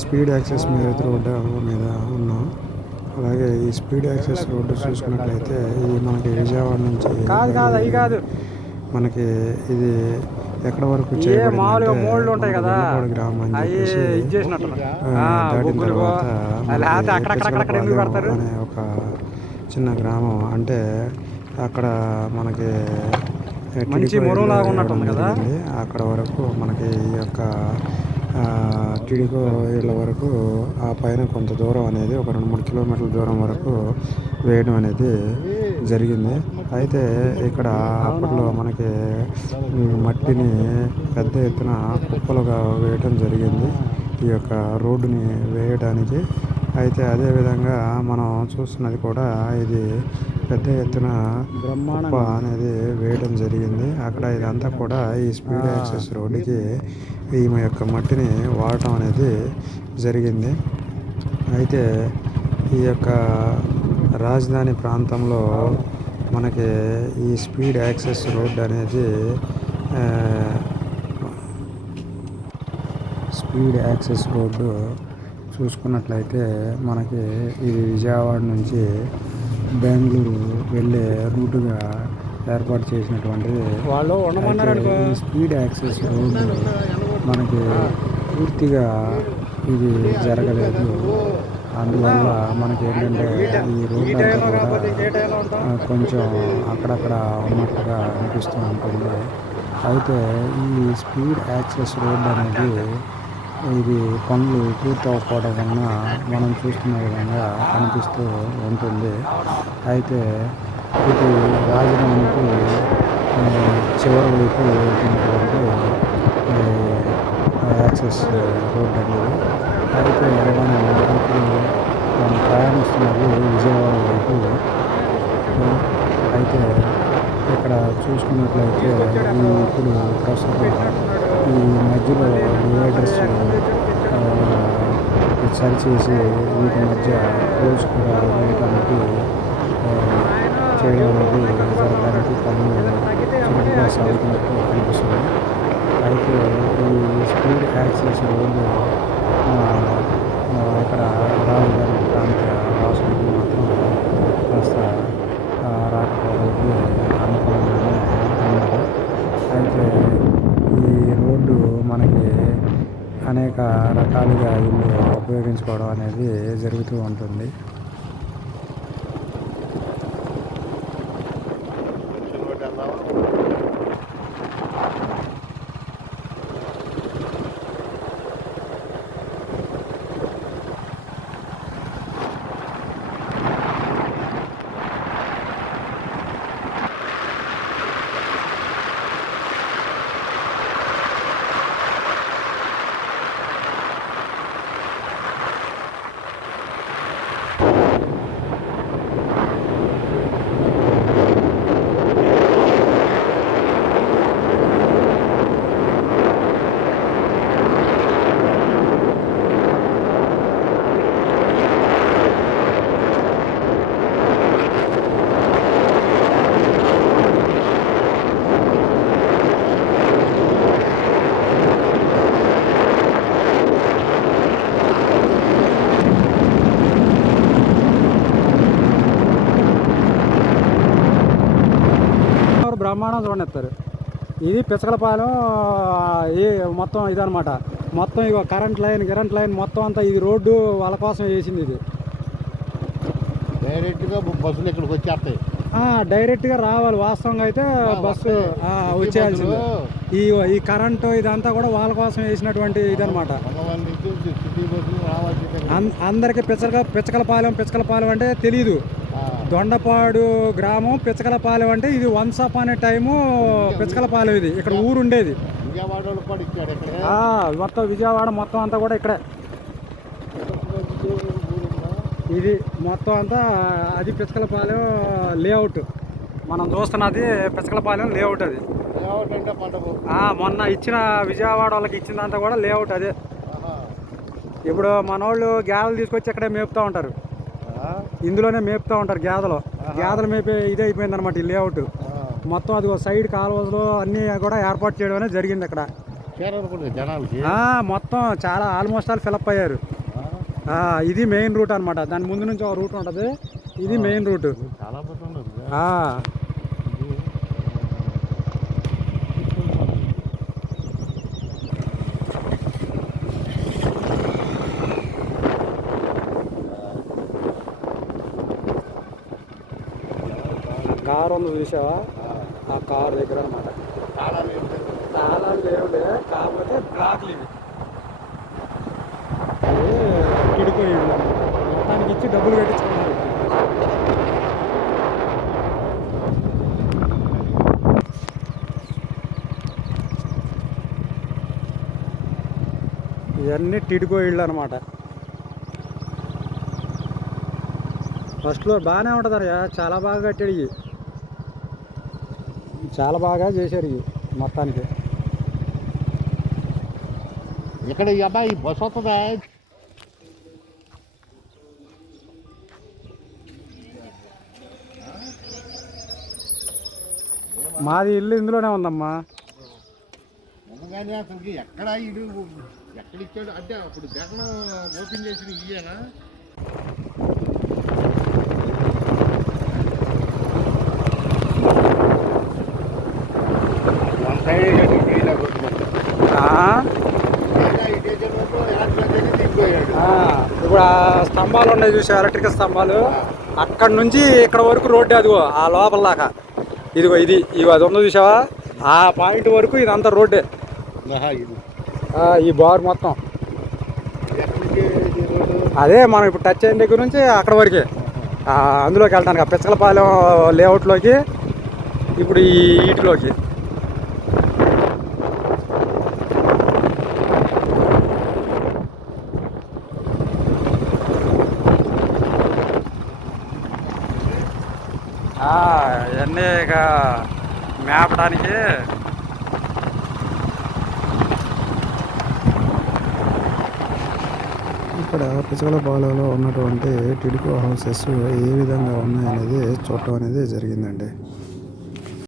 Speed access మీద road మీద ఉన్నాం. అలాగే ఈ స్పీడ్ యాక్సెస్ రోడ్డు చూసుకున్నట్లయితే ఇది మనకి విజయవాడ నుంచి మనకి ఇది ఎక్కడ వరకు గ్రామం దాటిన తర్వాత అనే ఒక చిన్న గ్రామం. అంటే అక్కడ మనకి మంచి మురుంలాగా ఉన్నట్టుంది కదా? అక్కడ వరకు మనకి ఈ యొక్క టిడికో ఇళ్ళ వరకు ఆ పైన కొంత దూరం అనేది ఒక రెండు మూడు కిలోమీటర్ల దూరం వరకు వేయడం అనేది జరిగింది. అయితే ఇక్కడ అప్పట్లో మనకి మట్టిని పెద్ద ఎత్తున కుప్పలుగా వేయటం జరిగింది. ఈ యొక్క రోడ్డుని వేయడానికి అయితే అదేవిధంగా మనం చూస్తున్నది కూడా ఇది పెద్ద ఎత్తున కుప్ప అనేది వేయడం జరిగింది. అక్కడ ఇదంతా కూడా ఈ స్పీడ్ యాక్సెస్ రోడ్డుకి ఈమె యొక్క మట్టిని వాడటం అనేది జరిగింది. అయితే ఈ యొక్క రాజధాని ప్రాంతంలో మనకి ఈ స్పీడ్ యాక్సెస్ రోడ్ అనేది స్పీడ్ యాక్సెస్ రోడ్డు చూసుకున్నట్లయితే మనకి ఇది విజయవాడ నుంచి బెంగళూరు వెళ్ళే రూటుగా ఏర్పాటు చేసినటువంటిది వాళ్ళు స్పీడ్ యాక్సెస్ రోడ్డు మనకి పూర్తిగా ఇది జరగలేదు. అందువల్ల మనకి ఏంటంటే ఈ రోడ్డు కూడా కొంచెం అక్కడక్కడ ఉన్నట్టుగా అనిపిస్తూ ఉంటుంది. అయితే ఈ స్పీడ్ యాక్సెస్ రోడ్ అనేది ఇది పనులు పూర్తవకపోవడం వలన మనం చూస్తున్న విధంగా కనిపిస్తూ ఉంటుంది. అయితే ఇది రాజధానికి చివరి వైపు వెళ్తున్నటువంటి యాక్సెస్ రోడ్ అనేది. అయితే మనం ఇప్పుడు మనం ప్రయాణిస్తున్నది విజయవాడ వైపు. అయితే ఇక్కడ చూసుకున్నట్లయితే ఇప్పుడు ప్రస్తుతం ఈ మధ్యలో డివైడర్స్ సరి చేసి వీటి మధ్య రోడ్స్ కూడా వేయడానికి చేయడం అనేది జరగడానికి పనులు చురుకుగా సాగుతున్నట్టు కనిపిస్తుంది అయితే ఈ స్పీడ్ యాక్సెస్ రోడ్డు ఆ, ఆ, ఇక్కడ రాజధాని ప్రాంత వాసులకు మాత్రం కాస్త రాకపోవడానికి అనుకూలంగా ఉన్నారు. అయితే అనేక రకాలుగా వీళ్ళు ఉపయోగించుకోవడం అనేది జరుగుతూ ఉంటుంది. బ్రహ్మాండం చూడనిస్తారు ఇది పిచ్చకలపాలెం ఈ మొత్తం ఇదనమాట మొత్తం ఇక కరెంట్ లైన్ కరెంట్ లైన్ మొత్తం అంతా ఇది రోడ్డు వాళ్ళ కోసం వేసింది ఇది. డైరెక్ట్గా బస్సులు ఇక్కడికి వచ్చేస్తాయి. డైరెక్ట్గా రావాలి. వాస్తవంగా అయితే బస్సు వచ్చేయాల్సింది. ఈ ఈ కరెంటు ఇదంతా కూడా వాళ్ళ కోసం వేసినటువంటి ఇదనమాట అందరికి పిచ్చక పిచ్చకలపాలెం పిచ్చకలపాలెం అంటే తెలియదు దొండపాడు గ్రామం పిచ్చకలపాలెం అంటే ఇది వన్స్ అప్ అనే టైము పిచ్చకలపాలెం ఇది. ఇక్కడ ఊరు ఉండేది. మొత్తం విజయవాడ మొత్తం అంతా కూడా ఇక్కడే. ఇది మొత్తం అంతా అది పిచ్చకలపాలెం లేఅవుట్ మనం చూస్తున్నది పిచ్చకలపాలెం లేఅవుట్ అది. మొన్న ఇచ్చిన విజయవాడ వాళ్ళకి ఇచ్చిందంతా కూడా లేఅవుట్ అదే. ఇప్పుడు మనోళ్ళు గేదెలు తీసుకొచ్చి ఇక్కడే మేపుతూ ఉంటారు. ఇందులోనే మేపుతూ ఉంటారు గేదెలు గేదెలు మేపే ఇదే అయిపోయింది అనమాట ఈ లేఅవుట్ మొత్తం అది సైడ్ కాలువలు అన్నీ కూడా ఏర్పాటు చేయడం అనేది జరిగింది అక్కడ. మొత్తం చాలా ఆల్మోస్ట్ ఆల్ ఫిలప్ అయ్యారు. ఇది మెయిన్ రూట్ అనమాట దాని ముందు నుంచి ఒక రూట్ ఉంటుంది. ఇది మెయిన్ రూట్ చాలా మంది ఉన్నారు కదా. ఆ, ఇది, కార్ ఉంది చూసావా? ఆ, కార్ దగ్గర అనమాట చాలా లేదు. చాలా లేవులే కాకపోతే బ్లాక్లు ఇవి. ఇది కిడిపోయి మొత్తానికి ఇచ్చి డబ్బులు కట్టించుకున్నారు. ఇవన్నీ టిడికో ఇళ్ళు అనమాట ఫస్ట్లో బాగానే ఉంటుంది చాలా బాగా కట్టాడు ఇవి. చాలా బాగా చేశారు ఇవి మొత్తానికి. ఇక్కడ ఈ అబ్బాయి బస్ వస్తుందా మాది ఇల్లు ఇందులోనే ఉందమ్మా. అసలుకి ఎక్కడ ఇడు ఎక్కడ ఇచ్చాడు అంటే అప్పుడు జగన్ ఓపెన్ చేసిన ఇయ్యేనా వన్ సైడ్ ఆ, దిగిపోయాడు ఆ, ఇప్పుడు ఆ స్తంభాలు ఉన్నాయి చూసా ఎలక్ట్రికల్ స్తంభాలు. అక్కడ నుంచి ఇక్కడ వరకు రోడ్డు అదిగో ఆ లోపల దాకా. ఇదిగో ఇది ఇవి అది ఉందో చూసావా? ఆ పాయింట్ వరకు ఇదంతా రోడ్డే. ఇది. ఆ, ఈ బార్ మొత్తం. రోడ్డు? అదే మనం ఇప్పుడు టచ్ అయిన దగ్గర నుంచి అక్కడ వరకే. అందులోకి వెళ్ళడానికి ఆ పిచ్చకలపాలెం లేఅవుట్లోకి ఇప్పుడు ఈ వీటిలోకి ఆ, ఇవన్నీ ఇక మేపడానికి. ఇక్కడ పిచకల పాలలో ఉన్నటువంటి టిడికో హౌసెస్ ఏ విధంగా ఉన్నాయనేది చూడటం అనేది జరిగిందండి.